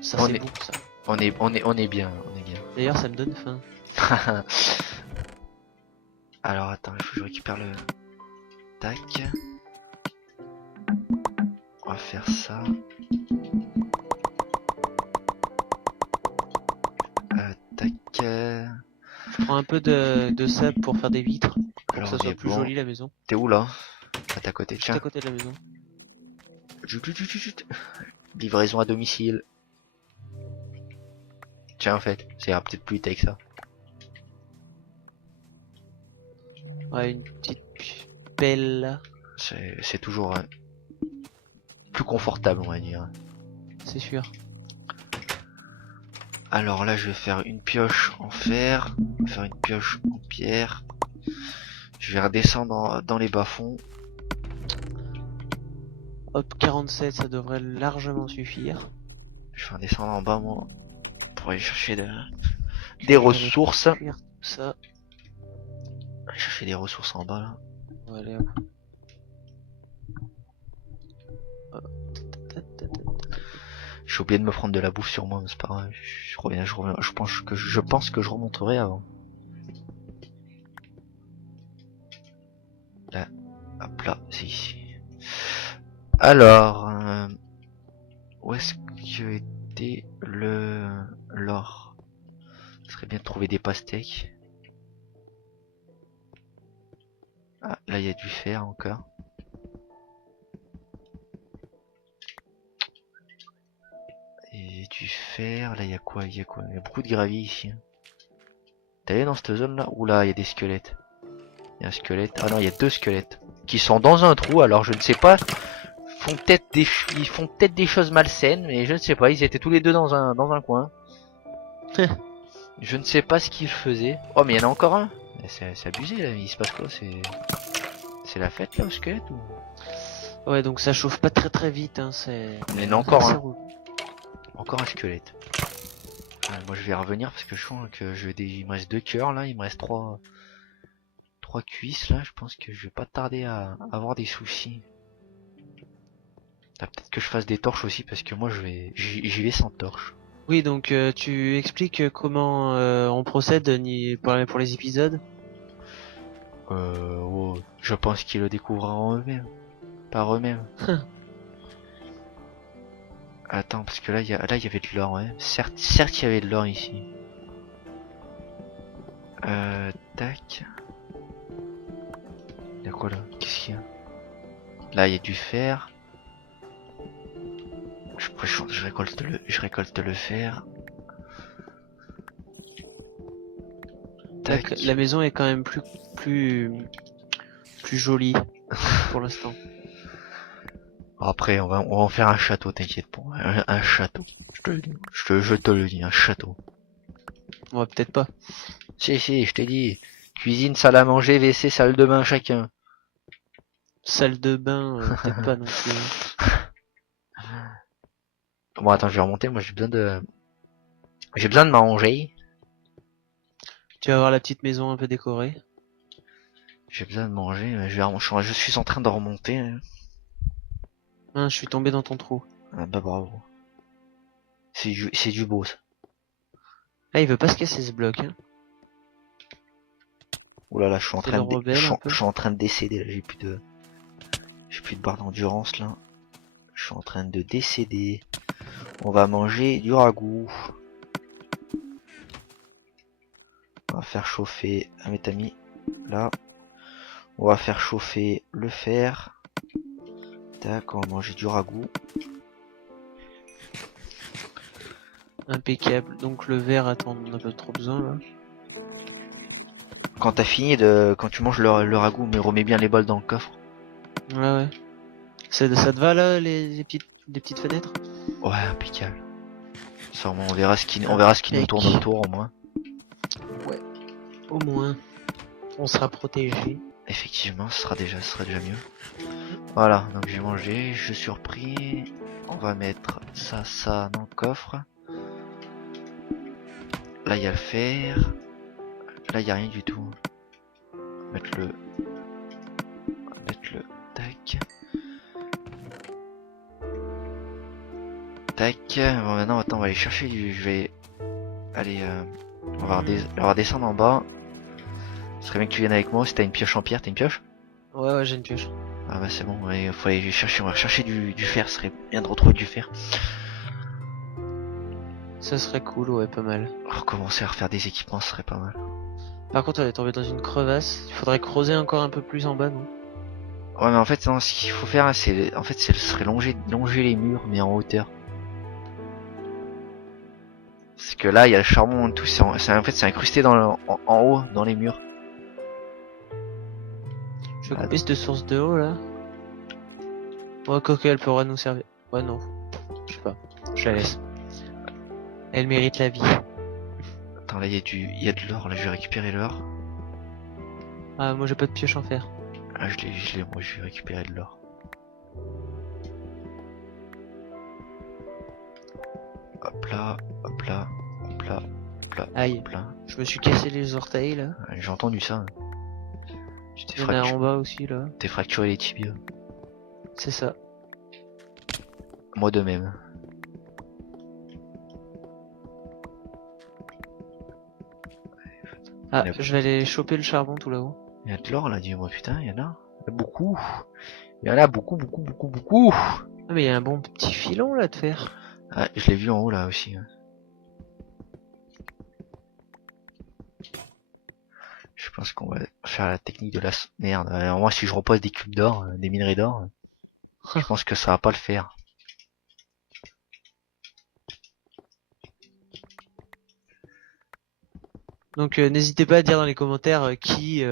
Ça On c'est est- bon ça. On est bien, on est bien. D'ailleurs ça me donne faim. Alors attends, il faut que je récupère le... Tac. On va faire ça. Tac. Je prends un peu de sable pour faire des vitres. Pour Alors que ça on soit est plus bon. joli la maison. T'es où là? À ta côté, Juste à tiens. côté de la maison. Livraison à domicile. Tiens en fait, ça ira peut-être plus vite avec ça. Ouais, une petite pelle. C'est toujours plus confortable on va dire. C'est sûr. Alors là je vais faire une pioche en fer, je vais faire une pioche en pierre. Je vais redescendre dans les bas-fonds. Hop, 47 ça devrait largement suffire. Je vais redescendre en bas moi pour aller chercher des Je vais ressources. cuire tout ça. Aller chercher des ressources en bas là. Voilà. J'ai oublié de me prendre de la bouffe sur moi, mais c'est pas grave. Je reviens. Je pense que je remonterai avant. Là, hop là, c'est ici. Alors, où est-ce que était l'or? Ce serait bien de trouver des pastèques. Ah, là il y a du fer encore. Et du fer, là il y a quoi? Il y a beaucoup de gravier ici. T'as vu dans cette zone là? Oula, il y a des squelettes. Il y a un squelette. Ah non, il y a deux squelettes. Qui sont dans un trou, alors je ne sais pas. Ils font peut-être des choses malsaines, mais je ne sais pas. Ils étaient tous les deux dans un coin. Je ne sais pas ce qu'ils faisaient. Oh, mais il y en a encore un. C'est abusé là. Il se passe quoi? C'est la fête là au squelette ou... Ouais, donc ça chauffe pas très très vite. Hein, c'est. Il y en a encore assez un. relou. Encore un squelette. Moi je vais revenir parce que je sens que il me reste 2 cœurs là. Il me reste 3 cuisses là. Je pense que je vais pas tarder à avoir des soucis. Peut-être que je fasse des torches aussi parce que moi j'y vais sans torche. Oui, donc tu expliques comment on procède pour les épisodes. Oh, je pense qu'ils le découvriront eux-mêmes. Par eux-mêmes. Attends, parce que là il y avait de l'or, ouais. Certes, il y avait de l'or ici. Tac. Il y a quoi là? Qu'est-ce qu'il y a? Là il y a du fer. Je récolte le fer. Tac. La maison est quand même plus jolie pour l'instant. Après, on va en faire un château, t'inquiète pas. Un château. Je te le dis, un château. On va peut-être pas. Si, je t'ai dit. Cuisine, salle à manger, WC, salle de bain chacun. Salle de bain, peut-être pas non plus. Bon, attends, je vais remonter. Moi, j'ai besoin de manger. Tu vas avoir la petite maison un peu décorée. J'ai besoin de manger. Je suis en train de remonter. Ah, je suis tombé dans ton trou. Ah bah bravo. C'est du beau ça. Ah, il veut pas se casser ce bloc. Hein. Ouh là là, je suis en C'est train le de, rebelle un peu. je suis en train de décéder là. J'ai plus de barre d'endurance là. Je suis en train de décéder. On va manger du ragoût. On va faire chauffer un métami là. On va faire chauffer le fer. Tac, on va manger du ragoût. Impeccable. Donc le verre, attends, on a pas trop besoin là. Quand t'as fini quand tu manges le ragoût, mais remets bien les balles dans le coffre. Ouais. Ça te va là, les petites fenêtres? Ouais, impeccable. Sûrement, on verra ce qui nous tourne autour au moins. Ouais. Au moins, on sera protégé. Effectivement, ce sera déjà mieux. Voilà, donc j'ai mangé, je suis surpris. On va mettre ça dans le coffre. Là, il y a le fer. Là, il y a rien du tout. Mettre le tac. Tac. Bon, maintenant, attends, on va aller chercher du. Je vais aller. On va descendre en bas. Ce serait bien que tu viennes avec moi si t'as une pioche en pierre. T'as une pioche? Ouais, j'ai une pioche. Ah bah c'est bon, ouais, faut aller chercher, on va chercher du fer, ce serait bien de retrouver du fer. Ça serait cool, ouais, pas mal. Recommencer à refaire des équipements, ce serait pas mal. Par contre, elle est tombée dans une crevasse. Il faudrait creuser encore un peu plus en bas, non? Ouais mais en fait non, ce qu'il faut faire c'est ce serait longer les murs mais en hauteur. Parce que là il y a le charbon et tout, en fait c'est incrusté en haut dans les murs. Je vais couper cette source de eau là. Ouais, Coco, elle pourra nous servir. Ouais, non. Je sais pas. Je la laisse. Elle mérite la vie. Attends là il y a de l'or, là je vais récupérer l'or. Ah, moi j'ai pas de pioche en fer. Ah je l'ai, moi je vais récupérer de l'or. Hop là, hop là, hop là, hop là, Aïe. hop là. Je me suis cassé les orteils là. J'ai entendu ça. Tu Il y en a en bas aussi là. t'es fracturé les tibias. C'est ça. Moi de même. Ah, je vais aller choper le charbon tout là-haut. Il y a de l'or là, dis-moi, putain, il y en a. Il y en a beaucoup. Il y en a beaucoup, beaucoup, beaucoup, beaucoup. Ah, mais il y a un bon petit filon là de fer. Ah, je l'ai vu en haut là aussi. Je pense qu'on va faire la technique de la... Merde, moi si je repose des cubes d'or, des minerais d'or, je pense que ça va pas le faire. Donc n'hésitez pas à dire dans les commentaires qui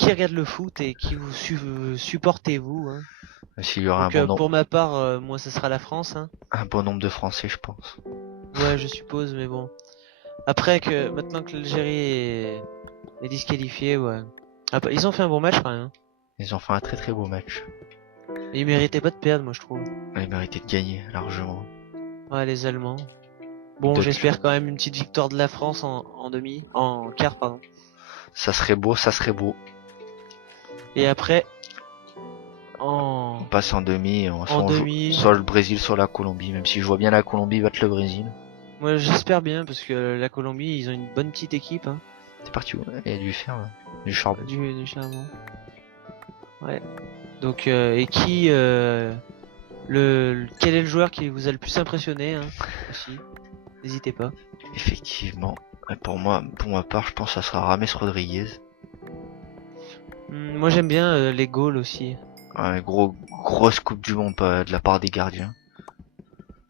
regarde le foot et qui vous supportez-vous. Hein. S'il y aura Donc, pour ma part, moi ça sera la France. Hein. un bon nombre de Français, je pense. Ouais, je suppose, mais bon. Après que maintenant que l'Algérie est disqualifiée, ouais. Ah, bah, ils ont fait un bon match quand même. Hein. Ils ont fait un très très beau match. Et ils méritaient pas de perdre, moi je trouve. Ils méritaient de gagner largement. Ouais, les Allemands. Bon, j'espère quand même une petite victoire de la France en quart, pardon. Ça serait beau, ça serait beau. Et après, on passe en demi, demi. Soit le Brésil, soit la Colombie. Même si je vois bien la Colombie battre le Brésil. Moi j'espère bien parce que la Colombie, ils ont une bonne petite équipe. Hein. T'es parti où? Il y a du fer là. Du charbon. Du charbon. Ouais. Donc et qui quel est le joueur qui vous a le plus impressionné hein, aussi. N'hésitez pas. Effectivement. Et pour ma part, je pense que ça sera Rames Rodriguez. Moi j'aime bien les goals aussi. Ouais, grosse coupe du monde de la part des gardiens.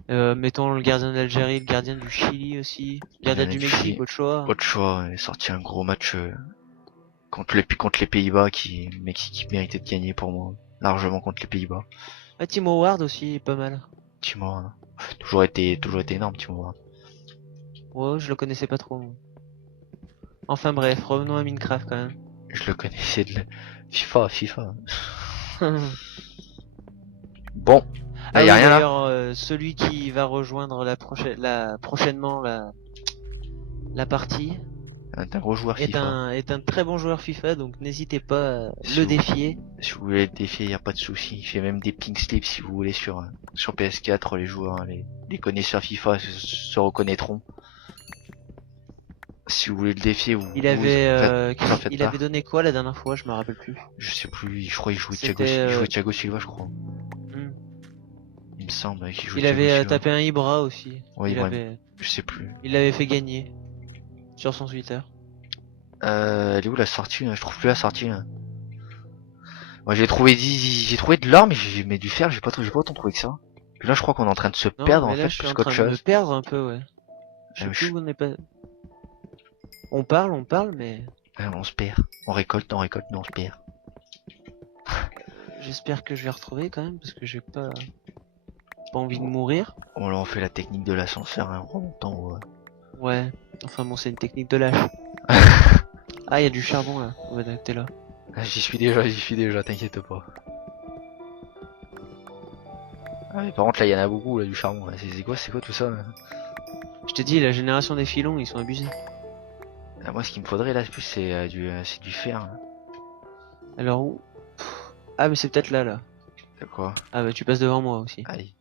Mettons le gardien d'Algérie, le gardien du Chili aussi, le gardien du Mexique, Ochoa est sorti un gros match contre les Pays-Bas Mexique qui méritait de gagner pour moi, largement contre les Pays-Bas. Ah, Timo Ward aussi, pas mal. Timo Ward. Toujours été énorme Timo Ward. Ouais, je le connaissais pas trop. Enfin bref, revenons à Minecraft quand même. Je le connaissais de FIFA. Bon. Ah y a oui, rien d'ailleurs, celui qui va rejoindre prochainement la partie un gros joueur FIFA. Est un très bon joueur FIFA, donc n'hésitez pas à le défier. Si vous voulez le défier, y a pas de souci. Il fait même des pink slips si vous voulez sur PS4. Les joueurs, les connaisseurs FIFA se reconnaîtront. Si vous voulez le défier, il avait donné quoi la dernière fois, je me rappelle plus. Je sais plus, je crois qu'il jouait Thiago Silva, je crois. Il me semble qu'il jouait. Il avait tapé un Ibra aussi. Oui, je sais plus. Il l'avait fait gagner sur son Twitter. Elle est où la sortie là? Je trouve plus la sortie là. Moi j'ai trouvé de l'or mais du fer, j'ai pas autant trouvé que ça. Puis là je crois qu'on est en train de se perdre en fait plus qu'autre chose. De perdre un peu ouais. Je sais plus où on est pas. On parle mais. Ouais, on se perd. On récolte, mais on se perd. J'espère que je vais retrouver quand même parce que j'ai pas envie de mourir. On fait la technique de l'ascenseur en remontant. Ouais. Enfin bon c'est une technique de lâche. Ah il y a du charbon là. Ouais t'es là. Ah, j'y suis déjà, t'inquiète pas. Ah mais par contre là il y en a beaucoup là du charbon là. C'est quoi tout ça là? Je t'ai dit la génération des filons ils sont abusés. Ah, moi ce qu'il me faudrait là plus c'est du fer. Là. Alors où? Ah mais c'est peut-être là. C'est quoi? Ah bah tu passes devant moi aussi. Allez.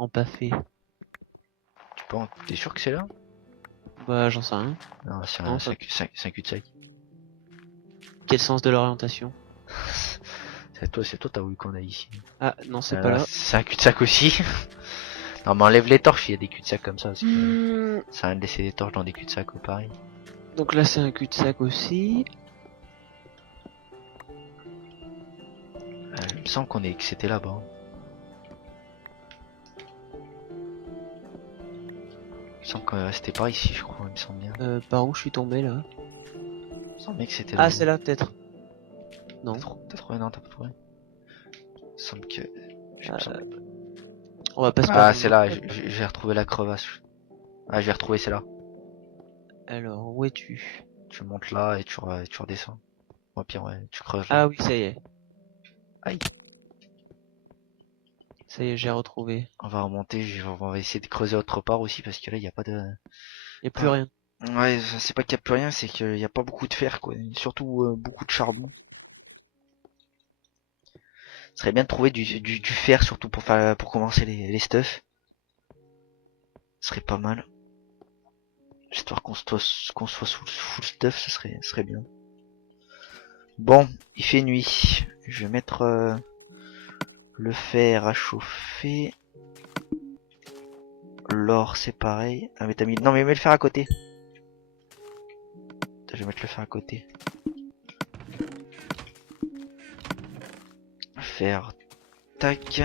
en pas fait. T'es sûr que c'est là? Bah j'en sais rien. Non, c'est Non, un, ça- c'est un cul-de-sac. Quel sens de l'orientation? C'est toi, t'as voulu qu'on aille ici. Ah non, c'est pas là. C'est un cul-de-sac aussi. Non, mais enlève les torches, il y a des cul-de-sac comme ça. Parce que ça a rien de laisser des torches dans des cul-de-sac, pareil. Donc là c'est un cul-de-sac aussi. Il me semble que c'était là-bas. Il me semble que c'était par ici, je crois, il me semble bien. Par où je suis tombé là? Il me semblait que c'était là. Ah c'est là peut-être. Non. T'as trouvé? Non, t'as pas trouvé. Il me semble que... Euh, On va pas se Ah, perdre. c'est là, j'ai retrouvé la crevasse. Ah, j'ai retrouvé, c'est là. Alors où es-tu? Tu montes là et tu redescends. Au pire, ouais, tu creuses là. Ah oui ça y est. Aïe. Ça y est j'ai retrouvé. On va remonter, on va essayer de creuser autre part aussi parce que là, il n'y a pas de... Y a plus Ah. rien. Ouais, c'est pas qu'il n'y a plus rien, c'est qu'il n'y a pas beaucoup de fer, quoi. Surtout beaucoup de charbon. Ce serait bien de trouver du fer, surtout pour commencer les stuffs. Ce serait pas mal. Histoire qu'on soit full stuff, ce serait bien. Bon, il fait nuit. Je vais mettre le fer à chauffer. L'or, c'est pareil. Ah, mais t'as mis... Non, mais mets le fer à côté. Je vais mettre le fer à côté. Fer. Tac.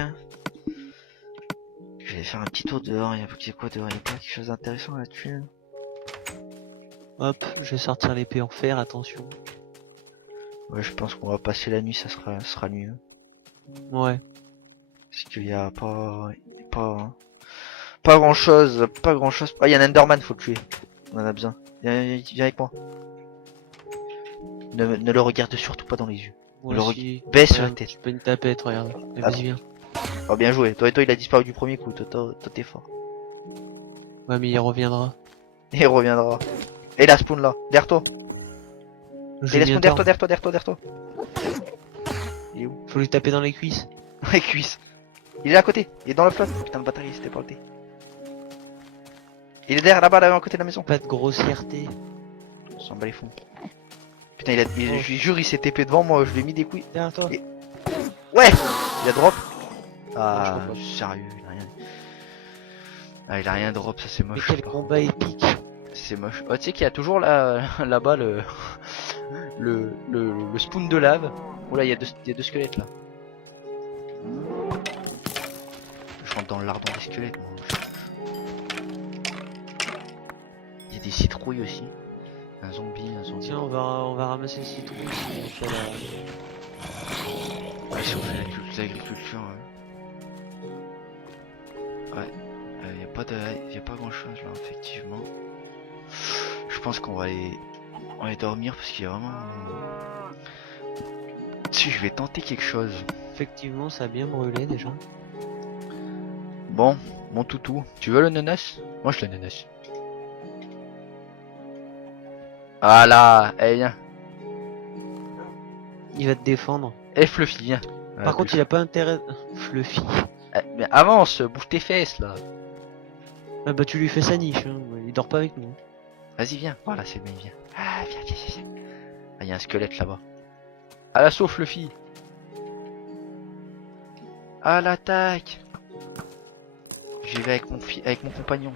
Je vais faire un petit tour dehors. Il y a quoi dehors? Il y a pas quelque chose d'intéressant là-dessus? Hop, je vais sortir l'épée en fer, attention. Ouais, je pense qu'on va passer la nuit, ça sera mieux. Ouais. Parce qu'il y a pas grand chose, Ah, il y a un Enderman, faut le tuer. On en a besoin. Viens avec moi. Ne le regarde surtout pas dans les yeux. Moi Le aussi. baisse la Ouais, tête. C'est pas une tapette, regarde. Mais Ah. vas-y viens. Oh, bien joué. Toi, il a disparu du premier coup. Toi, t'es fort. Ouais mais il reviendra. Et il reviendra. Et la spawn là, derrière toi. Je Et la viens spawn tard. derrière toi. Il est où? Faut lui taper dans les cuisses. Les cuisses. Il est là à côté. Il est dans le flotte. Putain, le bâtard, il s'était planté. Il est derrière là-bas, là, à côté de la maison. Pas de grossièreté. On s'en bat les fous. Putain, je lui jure, il s'est TP devant moi. Je lui ai mis des couilles. Derrière toi. Et- Ouais, il a drop. Ah, je crois pas. sérieux, il a rien. Ah, il a rien drop, ça c'est Mais moche. quel par combat épique. contre. C'est moche. Oh, tu sais qu'il y a toujours là-bas le spoon de lave. Oh là, il y a deux squelettes là. Je rentre dans l'ardent des squelettes, moi. Il y a des citrouilles aussi. Un zombie. Tiens, on va ramasser le citron. On fait la- Ouais, si on fait l'agriculture. Ouais. Y a pas grand chose là, effectivement. Je pense qu'on va aller dormir parce qu'il y a vraiment. Si je vais tenter quelque chose. Effectivement, ça a bien brûlé déjà. Bon, mon toutou, tu veux le nanas? Moi je le nanas. Ah là, eh viens. Il va te défendre. Eh Fluffy, viens. Par contre, il a pas intérêt. Fluffy. Mais avance, bouge tes fesses là. Ah bah tu lui fais sa niche, hein. Il dort pas avec nous. Vas-y, viens. Voilà, c'est le mec, viens. Ah, viens. Ah, il y a un squelette là-bas. À l'assaut, Fluffy. À l'attaque. J'y vais avec mon compagnon.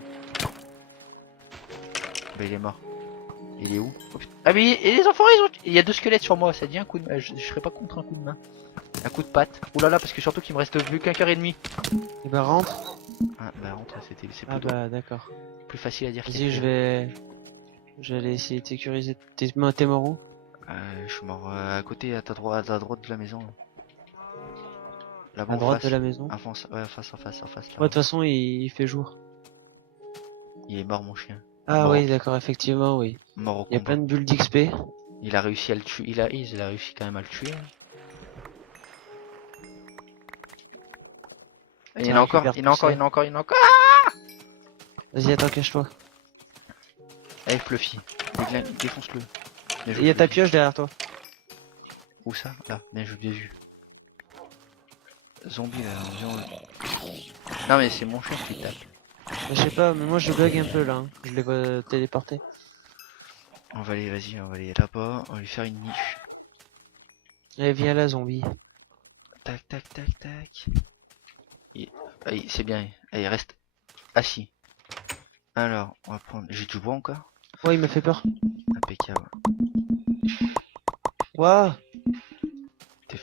Bah, il est mort. Il est où? Oh, putain. Ah, mais et les enfants, il y a deux squelettes sur moi. Ça dit un coup de main. Je serais pas contre un coup de main. Un coup de patte. Ouh là là, parce que surtout qu'il me reste plus qu'un quart et demi. Et bah rentre. Ah, bah, rentre, c'est Ah plutôt bah d'accord. plus facile à dire. Vas-y, je vais aller essayer de sécuriser. T'es mort où? Je suis mort à côté, à la droite de la maison. Là-bas À en droite face. de la maison. En face, ouais, en face, là. Ouais, de toute façon, il fait jour. Il est mort, mon chien. Ah Mort. oui, d'accord, effectivement, oui. Mort au Il y a combat. plein de bulles d'XP. Il a réussi à le tuer. Il a réussi quand même à le tuer. Il y en a encore, il y en a encore. Vas-y, attends, cache-toi. Allez, Fluffy. Défonce-le. Bien joué, Il y a ta Fluffy. pioche derrière toi. Où ça? Là, bien vu. Zombie là, viens. Non mais c'est mon chien qui tape. Je sais pas, mais moi je bug un peu là. Hein. Je les vois téléporter. On va aller, vas-y, on va aller là-bas, on va lui faire une niche. Allez, viens là, zombie. Tac, tac, tac, tac. Allez, c'est bien, allez, reste assis. Alors, on va prendre... J'ai du bois encore. Ouais, il m'a fait peur. Impeccable. Waouh.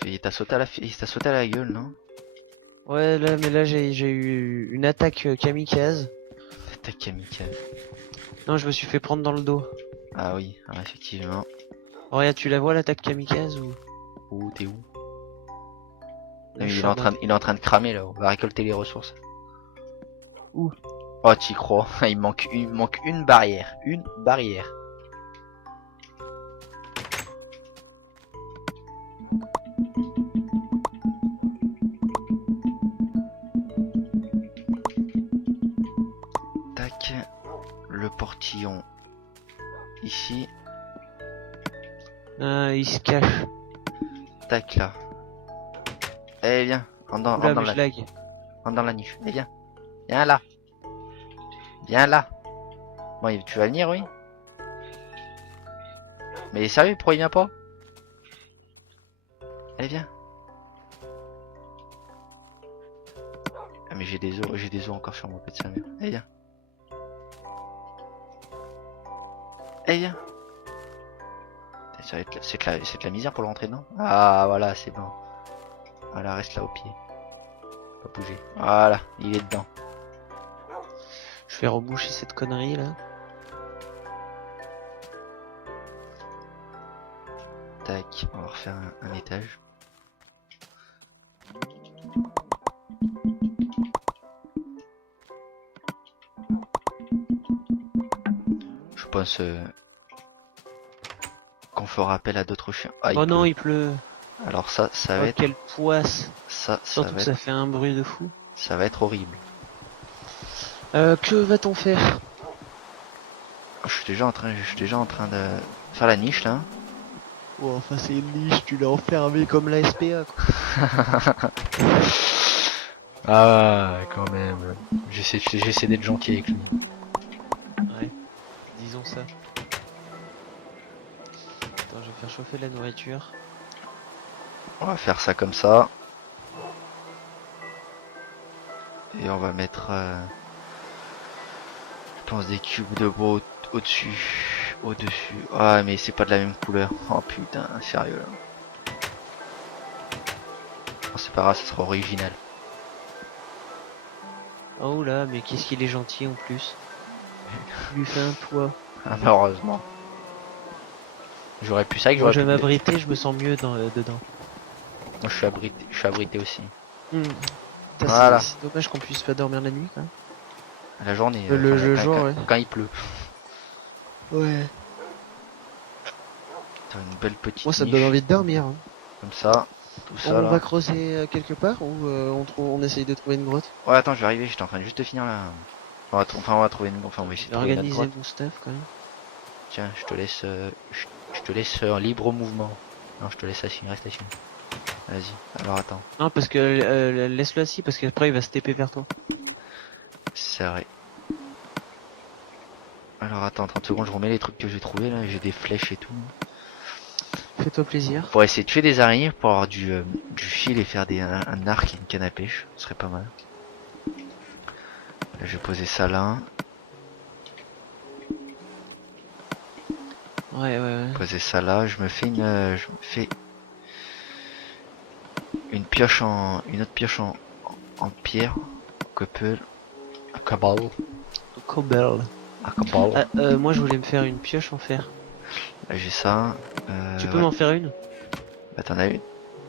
Il t'a sauté à la gueule, non? Ouais, là, mais là j'ai eu une attaque kamikaze. T'as kamikaze. Non, je me suis fait prendre dans le dos. Ah oui, ah, effectivement. Oh, regarde, tu la vois l'attaque kamikaze ou Où t'es où? Le Il est champ il est en train de cramer là, on va récolter les ressources. Où? Oh, t'y crois? Il manque une barrière. Une barrière. Tac. Le portillon. Ici. Il se cache. Tac là. Eh viens. Oula, Rentre mais je lag. dans la niche. Eh viens. Viens là. Viens là. Bon, tu vas venir, oui? Mais sérieux, pourquoi il vient pas? Allez, viens. Ah, mais j'ai des os encore sur mon pet de sa mère. Allez, viens. Allez, viens. C'est de la misère pour le rentrer dedans. Ah, voilà, c'est bon. Voilà, reste là au pied. Pas bouger. Voilà, il est dedans. Je vais reboucher cette connerie là. Tac, on va refaire un étage. Je pense qu'on fera appel à d'autres chiens. Ah, Oh non, pleut. il pleut. Alors ça Oh, va être... quelle poisse. Ça Surtout va que être... ça fait un bruit de fou. Ça va être horrible. Que va-t-on faire? Je suis déjà en train de faire la niche là. Oh, enfin c'est une niche, tu l'as enfermé comme la SPA quoi. Ah, quand même. J'essaie d'être gentil avec lui. Ouais, disons ça. Attends, je vais faire chauffer la nourriture. On va faire ça comme ça. Et on va mettre, je pense, des cubes de bois au-dessus. Au-dessus. Ah, mais c'est pas de la même couleur. Oh putain, sérieux là. Oh, c'est pas grave, ça sera original. Oh là, mais qu'est-ce qu'il est gentil en plus. Il lui fait un toit. Ah, malheureusement. J'aurais pu ça que Moi j'aurais je vais pu. m'abriter, je me sens mieux dedans. Moi, je suis abrité aussi. Putain, Voilà. c'est dommage qu'on puisse pas dormir la nuit quand même. La journée. Jour, ouais. Quand il pleut. Ouais. T'as une belle petite Moi ça me niche, donne envie de dormir. Hein. comme ça. Tout ça On là. va creuser quelque part ou on essaye de trouver une grotte? Ouais, attends, je vais arriver, j'étais en train de juste de finir là. On va trouver une... Enfin, on va essayer de trouver notre Organiser grotte. mon stuff quand même. Tiens, je te laisse en libre mouvement. Non, je te laisse assis, reste assis. Vas-y, alors attends. Non parce que laisse-le assis parce qu'après il va se TP vers toi. C'est vrai. Alors attends, 30 secondes, je remets les trucs que j'ai trouvé là, j'ai des flèches et tout. Fais-toi plaisir. Pour essayer de tuer des araignées, pour avoir du fil et faire un arc et une canne à pêche, ce serait pas mal. Là, je vais poser ça là. Ouais. Poser ça là, je me fais une pioche une autre pioche en pierre, cobble, cobble, Cobble. cobble. Ah, moi je voulais me faire une pioche en fer. Là j'ai ça. Tu peux Ouais. m'en faire une? Bah t'en as une.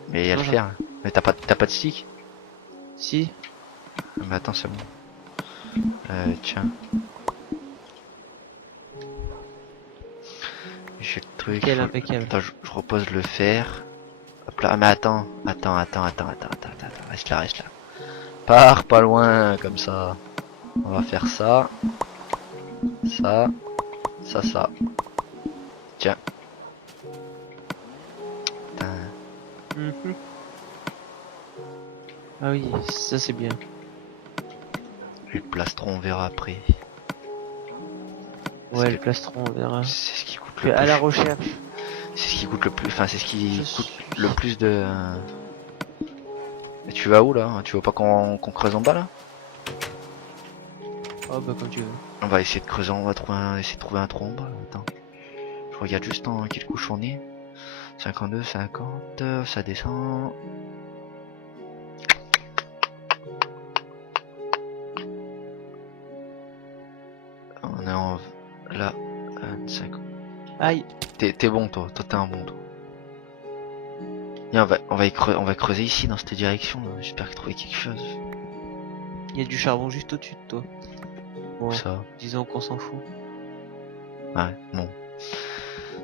Mais il y a Non, le fer. Mais t'as pas de stick? Si. Mais attends, c'est bon. Tiens. J'ai le truc. Quel impeccable. Attends, je repose le fer. Hop là. Ah, mais attends. Reste là. Pars pas loin, comme ça. On va faire ça. Ça. Tiens. Putain. Mhm. Ah oui, ça c'est bien. le plastron, on verra après. Ouais, le plastron, on verra. C'est ce qui coûte Je le suis à plus. la recherche. C'est ce qui coûte le plus. Enfin, c'est ce qui Je coûte suis- le plus de. Et tu vas où là? Tu veux pas qu'on creuse en bas là? Oh bah quand tu veux. On va essayer de creuser, on va essayer de trouver un trou en bas. Attends. Je regarde juste en quelle couche on est. 52, 50, ça descend. On est en. Là, 25. Aïe. T'es bon toi, t'es un bon toi. Viens, on va creuser ici dans cette direction là. J'espère trouver quelque chose. Il y a du charbon juste au-dessus de toi. Bon, Où ça? disons qu'on s'en fout. Ouais, bon.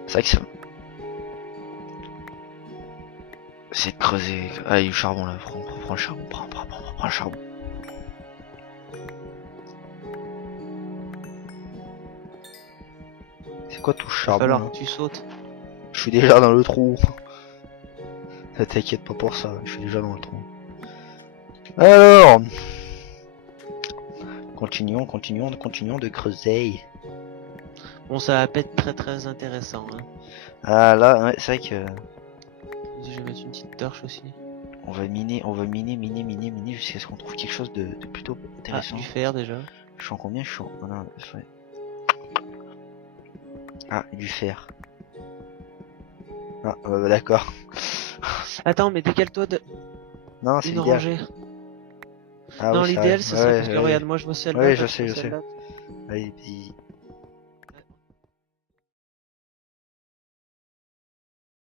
C'est vrai que ça. C'est de creuser. Ah, il y a du charbon là. Prends le charbon. Prends le charbon. C'est quoi tout Il va charbon falloir là? que tu sautes. Je suis déjà dans le trou. Ne t'inquiète pas pour ça, je suis déjà dans le trou. Alors, continuons de creuser. Bon, ça va pas être très intéressant. Hein. Ah là, ouais, c'est vrai que Je vais mettre une petite torche aussi. on va miner jusqu'à ce qu'on trouve quelque chose de plutôt Ah, intéressant. du fer déjà. Je suis en combien? Je suis en... oh non, ouais. Ah, du fer. Ah, d'accord. Attends, mais décale-toi de Non, c'est une l'idéal. rangée. Ah non, oui, c'est l'idéal, vrai. ça serait Ouais, parce que ouais, regarde, moi je vois celle-là. ouais, toi, je tu vois sais. celle-là. Ouais, puis